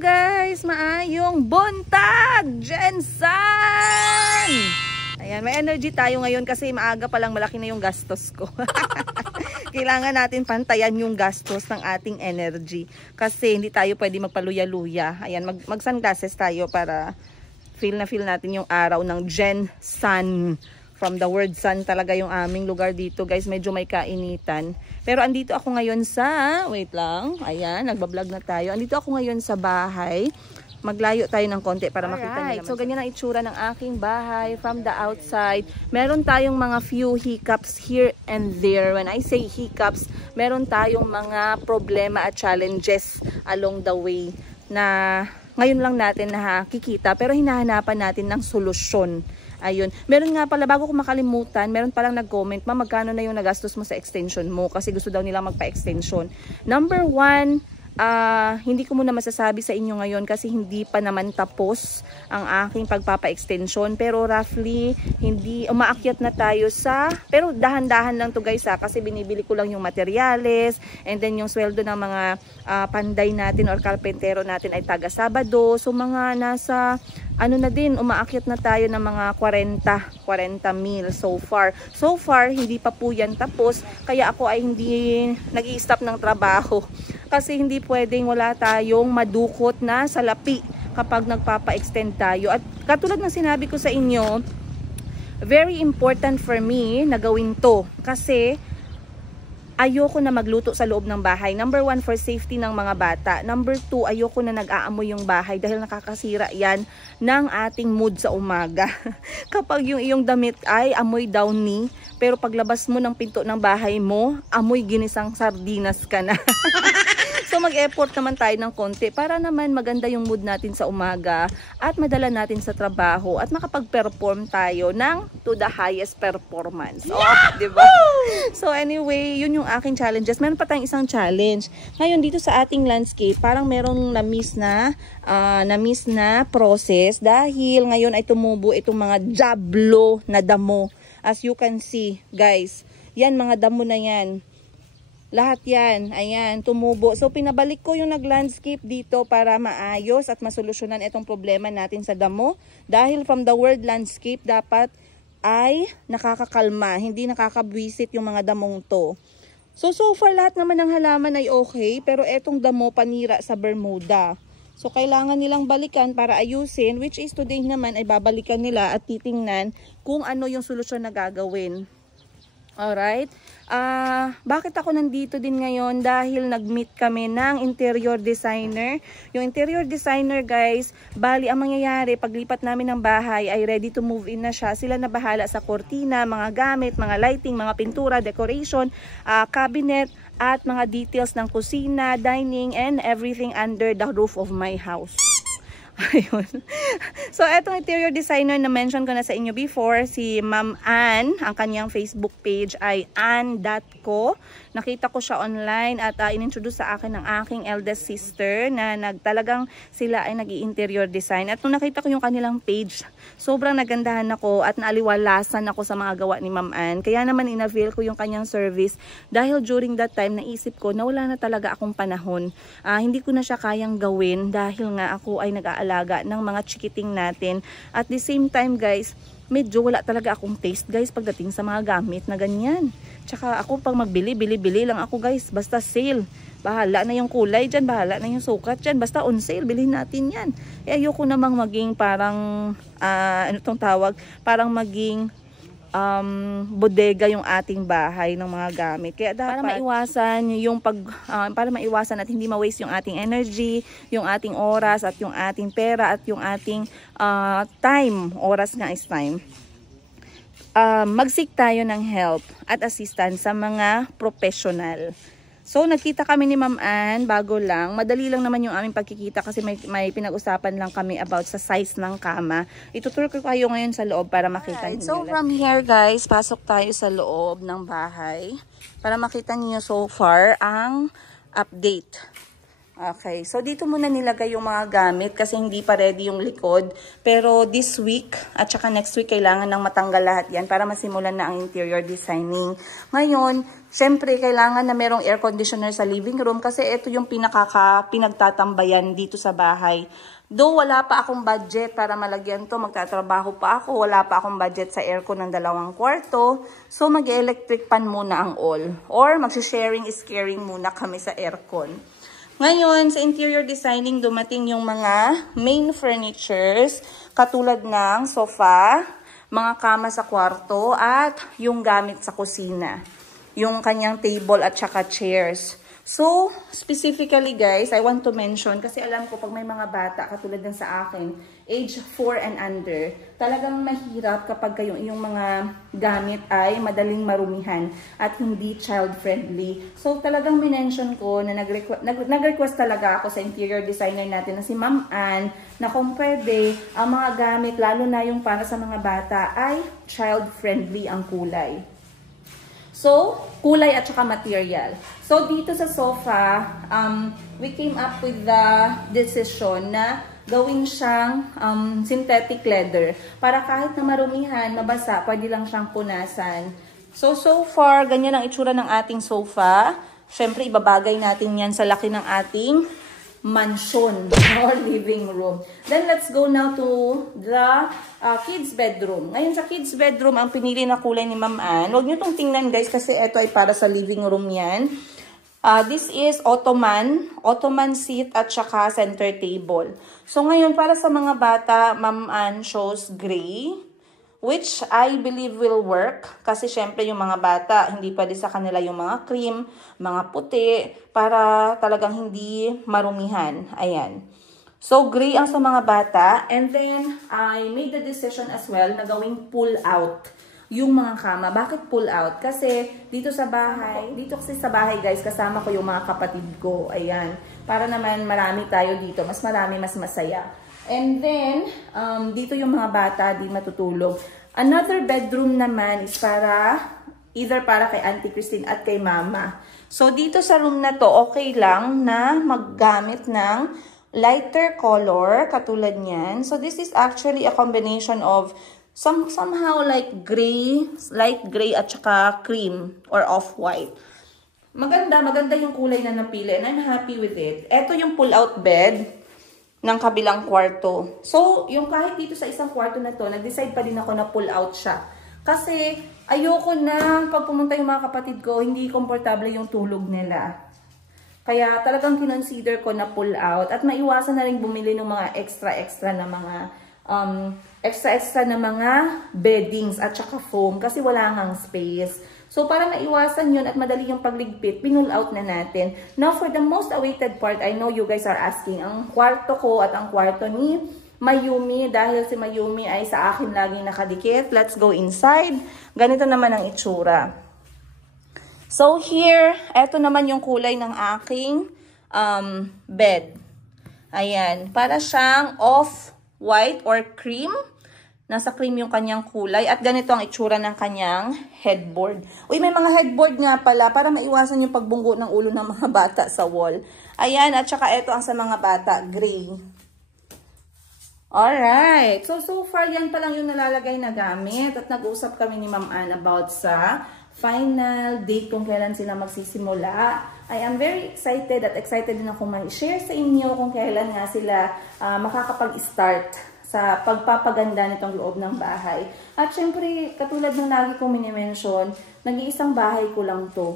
guys! Maayong buntag! Jensan! Ayan, may energy tayo ngayon kasi maaga pa lang malaki na yung gastos ko. Kailangan natin pantayan yung gastos ng ating energy. Kasi hindi tayo pwede magpaluya-luya. Ayan, mag-sunglasses tayo para feel natin yung araw ng Jensan. From the word sun talaga yung aming lugar dito guys. Medyo may kainitan. Pero andito ako ngayon sa, wait lang. Ayan, nagbablog na tayo. Andito ako ngayon sa bahay. Maglayo tayo ng konti para makita nyo naman. So ganyan ang itsura ng aking bahay from the outside. Meron tayong mga few hiccups here and there. When I say hiccups, meron tayong mga problema at challenges along the way na ngayon lang natin nakikita pero hinahanapan natin ng solusyon. Ayun. Meron nga pala, bago ko makalimutan, meron palang nag-comment, "Ma, magkano na yung nagastos mo sa extension mo?" Kasi gusto daw nila magpa-extension. Number one, hindi ko muna masasabi sa inyo ngayon kasi hindi pa naman tapos ang aking pagpapa-extension. Pero roughly, hindi umaakyat na tayo sa, pero dahan-dahan lang to guys kasi binibili ko lang yung materyales and then yung sweldo ng mga panday natin or karpentero natin ay taga-Sabado. So mga nasa ano na din, umaakyat na tayo ng mga 40 mil so far. So far, hindi pa po yan tapos. Kaya ako ay hindi nag-i-stop ng trabaho. Kasi hindi pwedeng wala tayong madukot na salapi kapag nagpapa-extend tayo. At katulad ng sinabi ko sa inyo, very important for me na gawin to. Kasi ayoko na magluto sa loob ng bahay. Number one, for safety ng mga bata. Number two, ayoko na nag-aamoy yung bahay dahil nakakasira yan ng ating mood sa umaga. Kapag yung iyong damit ay amoy downy, pero paglabas mo ng pinto ng bahay mo, amoy ginisang sardinas ka na. So mag-effort naman tayo ng konti para naman maganda yung mood natin sa umaga at madala natin sa trabaho at makapag-perform tayo ng to the highest performance. Oh, diba? So anyway, yun yung aking challenges. Meron pa tayong isang challenge. Ngayon dito sa ating landscape, parang merong na-miss na process dahil ngayon ay tumubo itong mga jablo na damo. As you can see, guys, yan mga damo na yan. Lahat yan, ayan, tumubo. So pinabalik ko yung nag-landscape dito para maayos at masolusyonan itong problema natin sa damo. Dahil from the word landscape, dapat ay nakakakalma, hindi nakakabwisit yung mga damong to. So far lahat naman ng halaman ay okay, pero etong damo panira sa Bermuda. So kailangan nilang balikan para ayusin, which is today naman ay babalikan nila at titingnan kung ano yung solusyon na gagawin. Alright. Bakit ako nandito din ngayon? Dahil nag-meet kami ng interior designer. Yung interior designer guys, bali ang mangyayari, paglipat namin ng bahay ay ready to move in na siya. Sila na bahala sa kortina, mga gamit, mga lighting, mga pintura, decoration, cabinet, at mga details ng kusina, dining, and everything under the roof of my house. Ayun. So, etong interior designer na mention ko na sa inyo before, si Ma'am Ann, ang kanyang Facebook page ay ann.co. Nakita ko siya online at inintroduce sa akin ng aking eldest sister na talagang sila ay nag-i-interior design. At nung nakita ko yung kanilang page, sobrang nagandahan ako at naaliwalasan ako sa mga gawa ni Ma'am Ann. Kaya naman in-avail ko yung kanyang service dahil during that time naisip ko na wala na talaga akong panahon. Hindi ko na siya kayang gawin dahil nga ako ay nag-aalaga ng mga chikiting natin. At the same time guys, medyo wala talaga akong taste guys pagdating sa mga gamit na ganyan. Tsaka ako pag magbili, bili lang ako guys. Basta sale. Bahala na yung kulay dyan, bahala na yung sukat dyan. Basta on sale, bilhin natin yan. Ayoko namang maging parang, ano tong tawag? Parang maging bodega yung ating bahay ng mga gamit. Kaya dapat para maiwasan yung para maiwasan at hindi ma-waste yung ating energy, yung ating oras at yung ating pera at yung ating time, oras nga is time. Mag-seek tayo ng help at assistance sa mga professional. So, nagkita kami ni Ma'am Ann, bago lang. Madali lang naman yung aming pagkikita kasi may pinag-usapan lang kami about sa size ng kama. Itutur ko kayo ngayon sa loob para makita niyo. So, from here guys, pasok tayo sa loob ng bahay para makita niyo so far ang update. Okay, so dito muna nilagay yung mga gamit kasi hindi pa ready yung likod. Pero this week at saka next week kailangan nang matanggal lahat yan para masimulan na ang interior designing. Ngayon, syempre kailangan na merong air conditioner sa living room kasi ito yung pinagtatambayan dito sa bahay. Though wala pa akong budget para malagyan to, magtatrabaho pa ako, wala pa akong budget sa aircon ng 2 kwarto. So mag-electric pan muna ang all. Or mag-sharing is caring muna kami sa aircon. Ngayon, sa interior designing, dumating yung mga main furnitures, katulad ng sofa, mga kama sa kwarto, at yung gamit sa kusina. Yung kanyang table at saka chairs. So, specifically guys, I want to mention, kasi alam ko pag may mga bata, katulad ng sa akin, age 4 and under, talagang mahirap kapag yung mga gamit ay madaling marumihan at hindi child-friendly. So, talagang minention ko na nag-request talaga ako sa interior designer natin na si Ma'am Ann na kung pwede, ang mga gamit, lalo na yung para sa mga bata, ay child-friendly ang kulay. So, kulay at saka material. So, dito sa sofa, we came up with the decision na gawin siyang synthetic leather. Para kahit na marumihan, mabasa, pwede lang siyang punasan. So far, ganyan ang itsura ng ating sofa. Siyempre, ibabagay natin yan sa laki ng ating mansion or living room. Then, let's go now to the kids bedroom. Ngayon, sa kids bedroom, ang pinili na kulay ni Ma'am Ann. Huwag nyo itong tingnan guys kasi ito ay para sa living room yan. This is ottoman seat at saka center table. So, ngayon, para sa mga bata, Ma'am Ann chose gray, which I believe will work. Kasi, syempre, yung mga bata, hindi pwede sa kanila yung mga cream, mga puti, para talagang hindi marumihan. Ayan. So, gray ang sa mga bata. And then, I made the decision as well na gawing pull out yung mga kama. Bakit pull out? Kasi dito sa bahay, guys, kasama ko yung mga kapatid ko. Ayan. Para naman marami tayo dito. Mas marami, mas masaya. And then, dito yung mga bata, di matutulog. Another bedroom naman is either para kay Auntie Christine at kay Mama. So, dito sa room na to, okay lang na maggamit ng lighter color, katulad niyan. So, this is actually a combination of somehow like gray, light gray at saka cream or off-white. Maganda yung kulay na napili and I'm happy with it. Ito yung pull-out bed ng kabilang kwarto. So, yung kahit dito sa isang kwarto na to, nag-decide pa din ako na pull-out siya. Kasi, ayoko na pag pumunta yung mga kapatid ko, hindi komportable yung tulog nila. Kaya talagang kinonsider ko na pull-out at maiwasan na rin bumili ng mga extra na mga extra na mga beddings at saka foam kasi wala ngang space. So, para maiwasan yun at madali yung pagligpit, pinull out na natin. Now, for the most awaited part, I know you guys are asking, ang kwarto ko at ang kwarto ni Mayumi, dahil si Mayumi ay sa akin laging nakadikit. Let's go inside. Ganito naman ang itsura. So, here, eto naman yung kulay ng aking bed. Ayan, para siyang off-white or cream. Nasa cream yung kanyang kulay. At ganito ang itsura ng kanyang headboard. Uy, may mga headboard nga pala para maiwasan yung pagbunggo ng ulo ng mga bata sa wall. Ayan, at saka ito ang sa mga bata, gray. Alright. So far yan pa lang yung nalalagay na gamit. At nag-usap kami ni Ma'am Ann about sa final date kung kailan sila magsisimula. I am very excited at excited din ako ma-share sa inyo kung kailan nga sila makakapag-start sa pagpapaganda nitong loob ng bahay. At syempre, katulad ng lagi kong minimension, nag-iisang bahay ko lang to.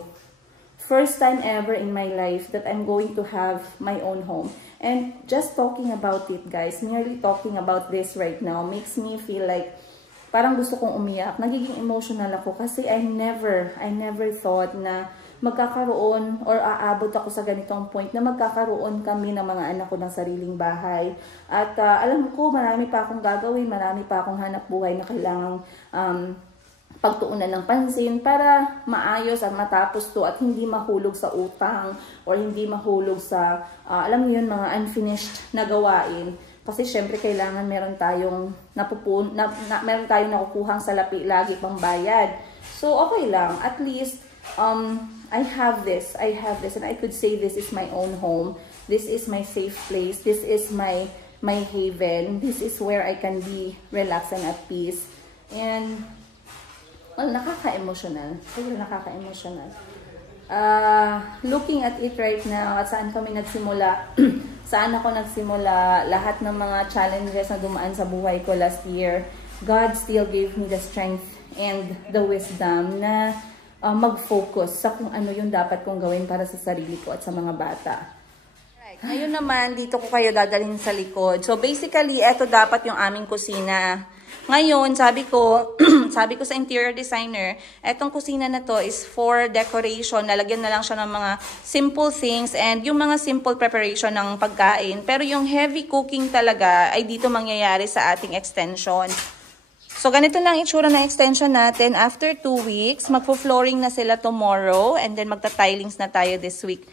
First time ever in my life that I'm going to have my own home. And just talking about it, guys, merely talking about this right now makes me feel like parang gusto kong umiyak. Nagiging emotional ako kasi I never thought na magkakaroon or aabot ako sa ganitong point na magkakaroon kami ng mga anak ko ng sariling bahay. At alam ko, marami pa akong gagawin, marami pa akong hanap buhay na kailangang pagtuunan ng pansin para maayos at matapos to at hindi mahulog sa utang or hindi mahulog sa, alam mo yun, mga unfinished na gawain. Kasi syempre kailangan meron tayong meron tayong nakukuhang salapi lagi pang bayad. So okay lang, at least I have this and I could say this is my own home. This is my safe place. This is my haven. This is where I can be relaxed and at peace. And, well, nakaka-emotional. Ayun, nakaka-emotional. Looking at it right now, at saan kami nagsimula, saan ako nagsimula, lahat ng mga challenges na dumaan sa buhay ko last year, God still gave me the strength and the wisdom na mag-focus sa kung ano yung dapat kong gawin para sa sarili ko at sa mga bata. Right. Ngayon naman, dito ko kayo dadalhin sa likod. So basically, eto dapat yung aming kusina. Ngayon, sabi ko sa interior designer, etong kusina na to is for decoration. Nalagyan na lang siya ng mga simple things and yung mga simple preparation ng pagkain. Pero yung heavy cooking talaga ay dito mangyayari sa ating extension. So, ganito lang itsura ng extension natin. After 2 weeks, magpo-flooring na sila tomorrow and then magta-tilings na tayo this week.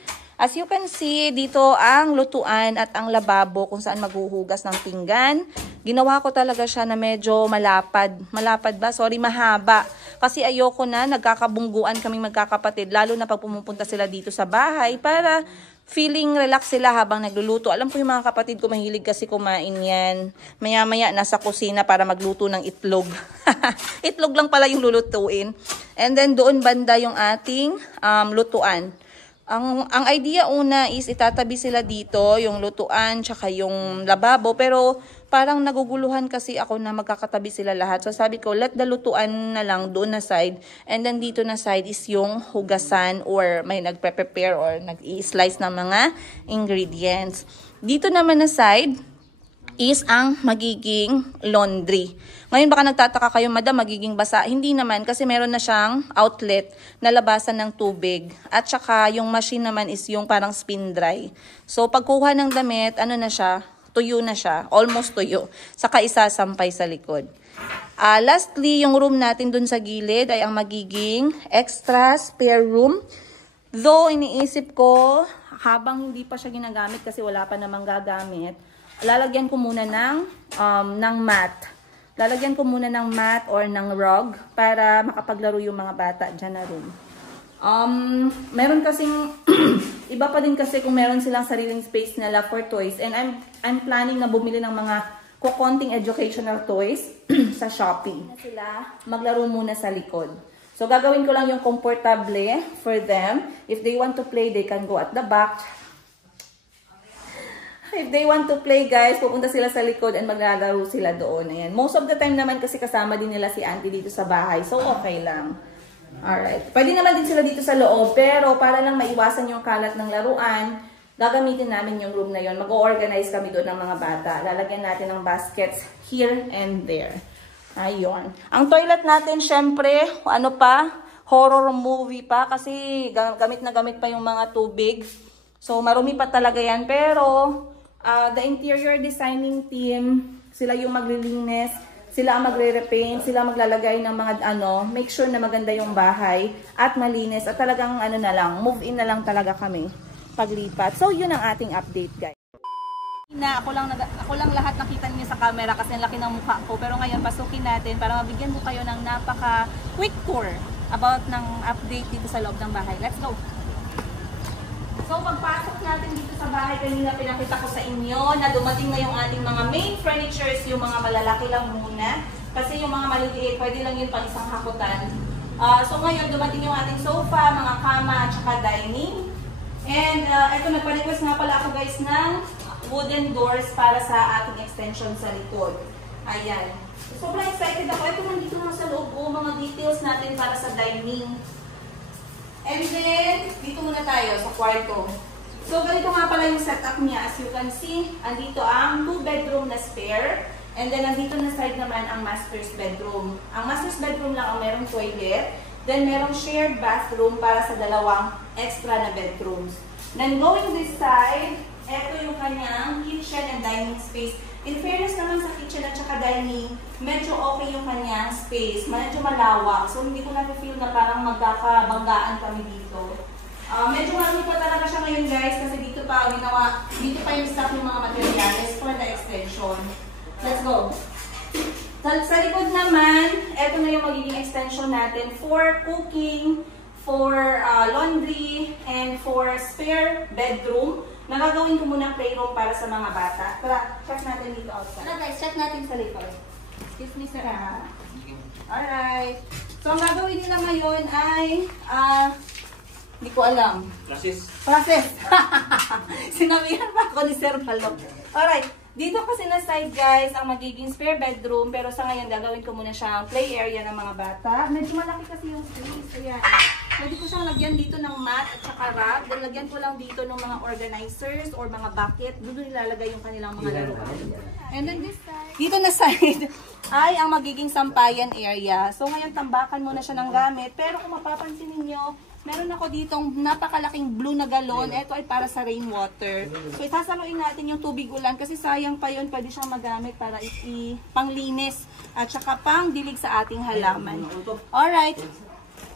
As you can see, dito ang lutuan at ang lababo kung saan maghuhugas ng pinggan. Ginawa ko talaga siya na medyo malapad. Malapad ba? Sorry, mahaba. Kasi ayoko na, nagkakabungguan kaming magkakapatid. Lalo na pag pumupunta sila dito sa bahay para feeling relax sila habang nagluluto. Alam ko yung mga kapatid ko mahilig kasi kumain yan. Maya-maya nasa kusina para magluto ng itlog. Itlog lang pala yung lulutuin. And then doon banda yung ating lutuan. Ang idea una is itatabi sila dito, yung lutuan, tsaka yung lababo. Pero parang naguguluhan kasi ako na magkakatabi sila lahat. So sabi ko, let the lutuan na lang doon na side. And then dito na side is yung hugasan or may nagpe-prepare or nag-i-slice ng mga ingredients. Dito naman na side is ang magiging laundry. Ngayon baka nagtataka kayo, madam, magiging basa. Hindi naman kasi meron na siyang outlet na labasan ng tubig. At saka yung machine naman is yung parang spin dry. So pagkuha ng damit, ano na siya? Tuyo na siya. Almost tuyo. Saka isasampay sa likod. Lastly, yung room natin dun sa gilid ay ang magiging extra spare room. Though iniisip ko, habang hindi pa siya ginagamit kasi wala pa namang gagamit, lalagyan ko muna ng mat. Lalagyan ko muna ng mat or ng rug para makapaglaro yung mga bata dyan na room. Meron kasing, iba pa din kasi kung meron silang sariling space nila for toys. And I'm planning na bumili ng mga kukonting educational toys sa Shopee. Sila maglaro muna sa likod. So gagawin ko lang yung komportable for them. If they want to play, they can go at the back. If they want to play, guys, pupunta sila sa likod and maglalaro sila doon. Ayan. Most of the time naman kasi kasama din nila si auntie dito sa bahay. So, okay lang. Alright. Pwede naman din sila dito sa loob. Pero para lang maiwasan yung kalat ng laruan, gagamitin namin yung room na yon. Mag-o-organize kami doon ng mga bata. Lalagyan natin ng baskets here and there. Ayun. Ang toilet natin, syempre, ano pa? Horror movie pa. Kasi gamit na gamit pa yung mga tubig. So, marumi pa talaga yan. Pero the interior designing team, sila yung maglilinis, sila ang magre-repaint, sila maglalagay ng mga make sure na maganda yung bahay at malinis at talagang na lang, move in na lang talaga kami paglipat. So yun ang ating update, guys. Ako lang lahat nakita niyo sa camera kasi ang laki ng mukha ko, pero ngayon pasukin natin para mabigyan ko kayo ng napaka quick tour about ng update dito sa loob ng bahay. Let's go. So, pagpasok natin dito sa bahay, kanina pinakita ko sa inyo na dumating na yung ating mga main furnitures, yung mga malalaki lang muna. Kasi yung mga maliliit, pwede lang yun pang isang hakutan. So, ngayon dumating yung ating sofa, mga kama, at saka dining. And, eto, nagpa-request nga pala ako guys ng wooden doors para sa ating extension sa likod. Ayan. Sobrang excited ako. Ito nandito na sa loob ko, mga details natin para sa dining. And then, dito muna tayo sa kwarto. So, ganito nga pala yung setup niya. As you can see, andito ang 2-bedroom na spare. And then, andito na side naman ang master's bedroom. Ang master's bedroom lang ang merong toilet. Then, merong shared bathroom para sa dalawang extra na bedrooms. Then, going this side, eto yung kanyang kitchen and dining space. In fairness naman sa kitchen at saka dining, medyo okay yung kanyang space. Medyo malawak. So, hindi ko na-feel na parang magkakabanggaan kami dito. Medyo marami pa talaga siya ngayon, guys, kasi dito pa yung stock ng mga materials for the extension. Let's go. Sa likod naman, eto na yung magiging extension natin for cooking, for laundry, and for spare bedroom. Nagagawin ko muna playroom para sa mga bata. Tara, check natin dito outside. Tara guys, check natin sa likod. Excuse me, sir. Alright. So, ang gagawin nila ngayon ay, hindi ko alam. Process. Sinabihan pa ako ni Sir Balok. Alright. Dito kasi na side guys, ang magiging spare bedroom. Pero sa ngayon, gagawin ko muna siyang play area ng mga bata. Medyo malaki kasi yung space. Ayan. Pwede ko siyang lagyan dito ng mat at saka rug. Then lagyan ko lang dito ng mga organizers or mga bucket. Doon nilalagay yung kanilang mga laruan. And then this side. Dito na side ay ang magiging sampayan area. So ngayon, tambakan muna siya ng gamit. Pero kung mapapansin niyo, meron ako ditong napakalaking blue na galon. Ito ay para sa rainwater. So, isasaluin natin yung tubig ulan kasi sayang pa yun. Pwede siyang magamit para panglinis at saka pang dilig sa ating halaman. Alright.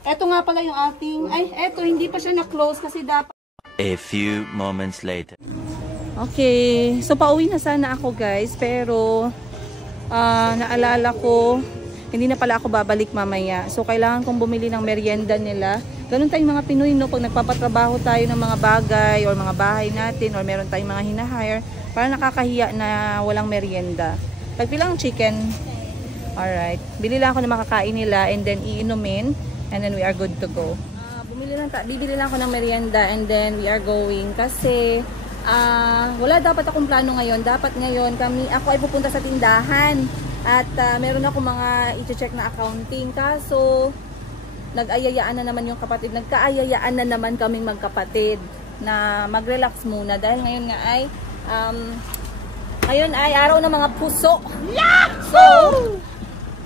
Ito nga pala yung ating... Ay, eto, hindi pa siya na-close kasi dapat... A few moments later. Okay. So, pauwi na sana ako guys. Pero, naalala ko, hindi na pala ako babalik mamaya. So, kailangan kong bumili ng merienda nila. Ganun tayong mga Pinoy, no? Pag nagpapatrabaho tayo ng mga bagay or mga bahay natin or meron tayong mga hinahire, para nakakahiya na walang merienda. Tagpilang chicken. Alright. Bili lang ako na makakain nila and then iinumin and then we are good to go. Bibili lang ako ng merienda and then we are going kasi wala dapat akong plano ngayon. Dapat ngayon ako ay pupunta sa tindahan at meron ako mga i-check na accounting. Kaso nag-ayayaan na naman yung kapatid. Nagkaayayaan na naman kaming magkapatid na mag-relax muna dahil ngayon nga ay araw ng mga puso. So,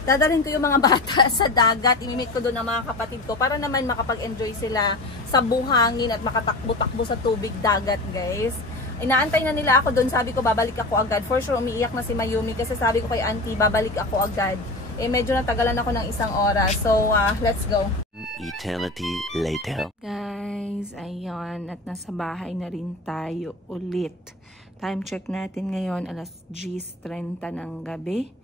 dadalhin ko yung mga bata sa dagat. Imimit ko doon ang mga kapatid ko para naman makapag-enjoy sila sa buhangin at makatakbo-takbo sa tubig dagat, guys. Inaantay na nila ako doon. Sabi ko, babalik ako agad. For sure, umiiyak na si Mayumi kasi sabi ko kay auntie, babalik ako agad. Medyo natagalan ako ng 1 oras. So, let's go. Eternity later. Guys, ayun. At nasa bahay na rin tayo ulit. Time check natin ngayon, alas 10:30 ng gabi.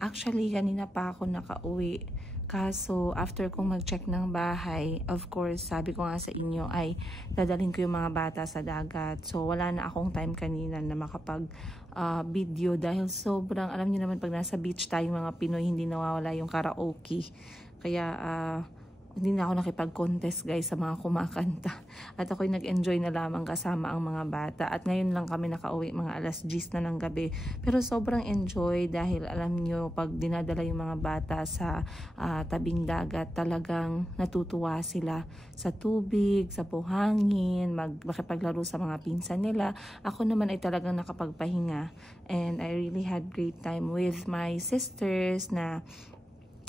Actually, kanina pa ako nakauwi. Kaso, after kong mag-check ng bahay, of course, sabi ko nga sa inyo ay dadalhin ko yung mga bata sa dagat. So, wala na akong time kanina na makapag-video dahil sobrang, alam niyo naman pag nasa beach tayong mga Pinoy, hindi nawawala yung karaoke. Kaya, hindi na ako nakipag-contest guys sa mga kumakanta. At ako'y nag-enjoy na lamang kasama ang mga bata. At ngayon lang kami nakauwi mga alas 10 na ng gabi. Pero sobrang enjoy dahil alam nyo pag dinadala yung mga bata sa tabing dagat, talagang natutuwa sila sa tubig, sa buhangin, makipaglaro sa mga pinsan nila. Ako naman ay talagang nakapagpahinga. And I really had great time with my sisters na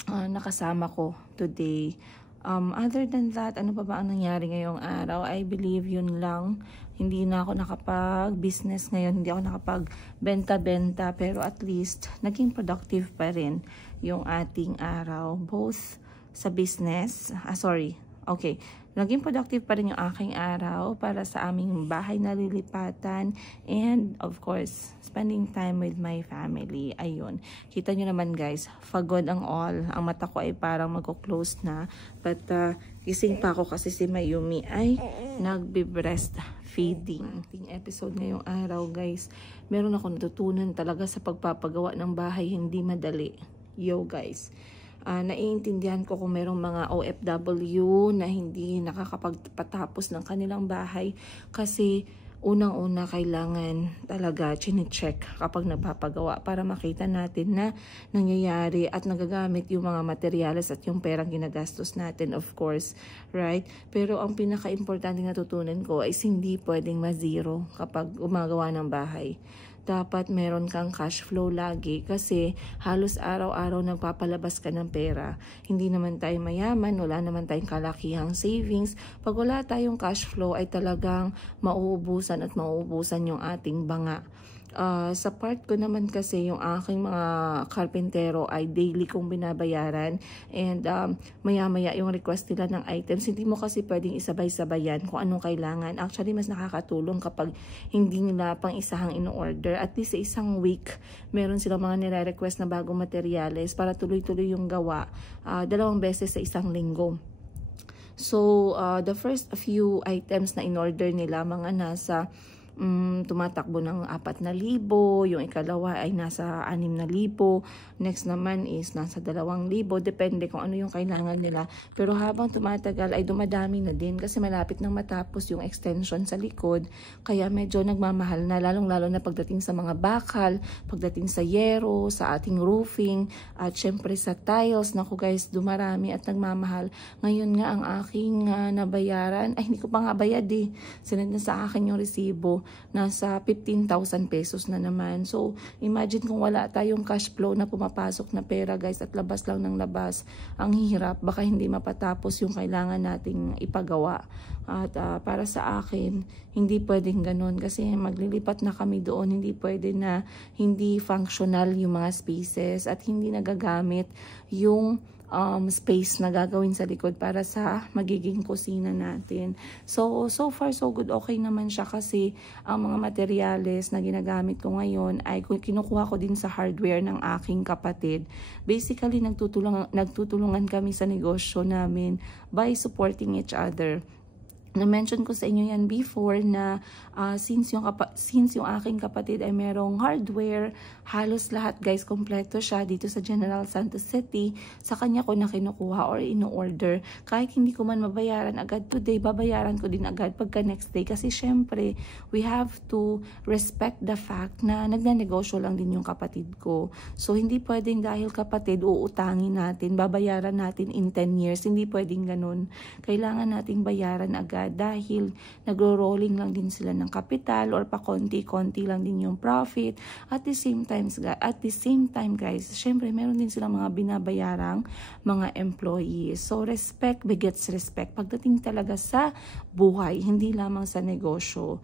nakasama ko today. Other than that, ano pa ba ang nangyari ngayong araw? I believe yun lang. Hindi na ako nakapag-business ngayon. Hindi ako nakapag-benta-benta. Pero at least, naging productive pa rin yung ating araw. Both sa business. Okay. Naging productive pa rin yung aking araw para sa aming bahay na lilipatan. And of course, spending time with my family. Ayun. Kita nyo naman guys, pagod ang all. Ang mata ko ay parang magko-close na. But gising pa ako kasi si Mayumi ay nagbe-breast feeding. Ating episode ngayong araw guys. Meron ako natutunan talaga sa pagpapagawa ng bahay. Hindi madali. Yo guys. Naiintindihan ko kung merong mga OFW na hindi nakakapagpatapos ng kanilang bahay kasi unang-una kailangan talaga chine-check kapag napapagawa para makita natin na nangyayari at nagagamit yung mga materyales at yung perang ginagastos natin, of course, right? Pero ang pinaka-importante natutunan ko is hindi pwedeng ma-zero kapag gumagawa ng bahay. Dapat meron kang cash flow lagi kasi halos araw-araw nagpapalabas ka ng pera. Hindi naman tayo mayaman, wala naman tayong kalakihang savings. Pag wala tayong cash flow ay talagang mauubusan at mauubusan yung ating banga. Sa part ko naman kasi yung aking mga karpentero ay daily kong binabayaran and maya-maya yung request nila ng items. Hindi mo kasi pwedeng isabay-sabayan kung anong kailangan. Actually, mas nakakatulong kapag hindi nila pang isahang in-order. At least sa isang week, meron silang mga nire-request na bagong materyales para tuloy-tuloy yung gawa 2 beses sa isang linggo. So, the first few items na in-order nila, mga nasa tumatakbo ng 4,000, yung ikalawa ay nasa 6,000, next naman is nasa 2,000, depende kung ano yung kailangan nila. Pero habang tumatagal ay dumadami na din kasi malapit nang matapos yung extension sa likod, kaya medyo nagmamahal na, lalong-lalo na pagdating sa mga bakal, pagdating sa yero, sa ating roofing, at syempre sa tiles. Naku guys, dumarami at nagmamahal. Ngayon nga ang aking nabayaran, ay hindi ko pa nga bayad sinend na sa akin yung resibo, nasa 15,000 pesos na naman. So, imagine kung wala tayong cash flow na pumapasok na pera guys at labas lang ng labas. Ang hirap, baka hindi mapatapos yung kailangan nating ipagawa. At para sa akin, hindi pwedeng ganun kasi maglilipat na kami doon. Hindi pwede na hindi functional yung mga spaces at hindi nagagamit yung space na gagawin sa likod para sa magiging kusina natin. So far so good, okay naman siya kasi ang mga materyales na ginagamit ko ngayon ay kinukuha ko din sa hardware ng aking kapatid. Basically, nagtutulungan kami sa negosyo namin by supporting each other. Na-mention ko sa inyo yan before na since yung aking kapatid ay merong hardware, halos lahat guys, kompleto siya dito sa General Santos City, sa kanya ko na kinukuha or ino-order. Kahit hindi ko man mabayaran agad today, babayaran ko din agad pagka next day kasi syempre, we have to respect the fact na nagnanegosyo lang din yung kapatid ko. So, hindi pwedeng dahil kapatid, uutangin natin, babayaran natin in 10 years. Hindi pwedeng ganun. Kailangan nating bayaran agad dahil nagro-rolling lang din sila ng kapital or pa konti-konti lang din yung profit. At the same time guys, syempre meron din silang mga binabayarang mga employees. So respect begets respect pagdating talaga sa buhay, hindi lamang sa negosyo.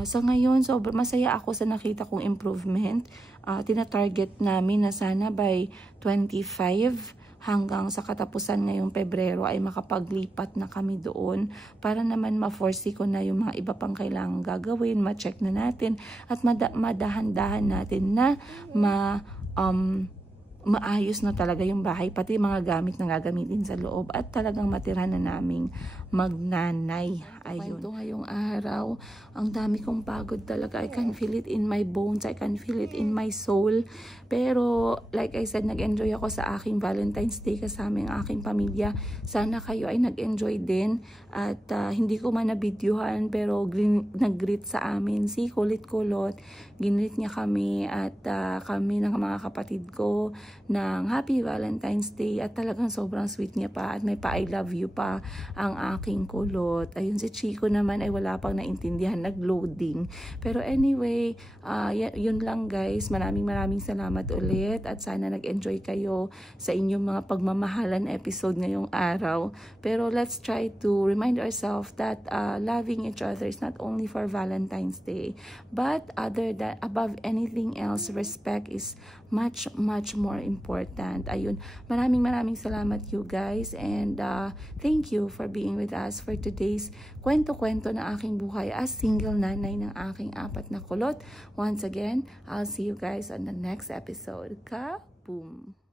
Sa ngayon, masaya ako sa nakita kong improvement. Tina-target namin na sana by 25 hanggang sa katapusan ngayong Pebrero ay makapaglipat na kami doon para naman ma-foresee ko na yung mga iba pang kailangang gagawin, ma-check na natin at madahan-dahan natin na maayos na talaga yung bahay, pati mga gamit na gagamitin sa loob at talagang matira na naming magnanay. Ayun. Ito ngayong araw, ang dami kong pagod talaga. I can feel it in my bones, I can feel it in my soul. Pero like I said, nag-enjoy ako sa aking Valentine's Day kasama yung aking pamilya. Sana kayo ay nag-enjoy din. At hindi ko man na-videohan pero nag-greet sa amin si Kulit-Kulot. Ginreet niya kami at kami ng mga kapatid ko ng Happy Valentine's Day at talagang sobrang sweet niya pa at may pa I love you pa ang aking kulot. Ayun, si Chico naman ay wala pang naintindihan, nag-loading. Pero anyway, yun lang guys. Maraming salamat ulit at sana nag-enjoy kayo sa inyong mga pagmamahalan episode ngayong araw. Pero let's try to remind ourselves that loving each other is not only for Valentine's Day, but above anything else, respect is much more important. Ayun, maraming salamat you guys and thank you for being with us for today's kwento-kwento na aking buhay as single nanay ng aking 4 na kulot. Once again, I'll see you guys on the next episode. Ka-boom!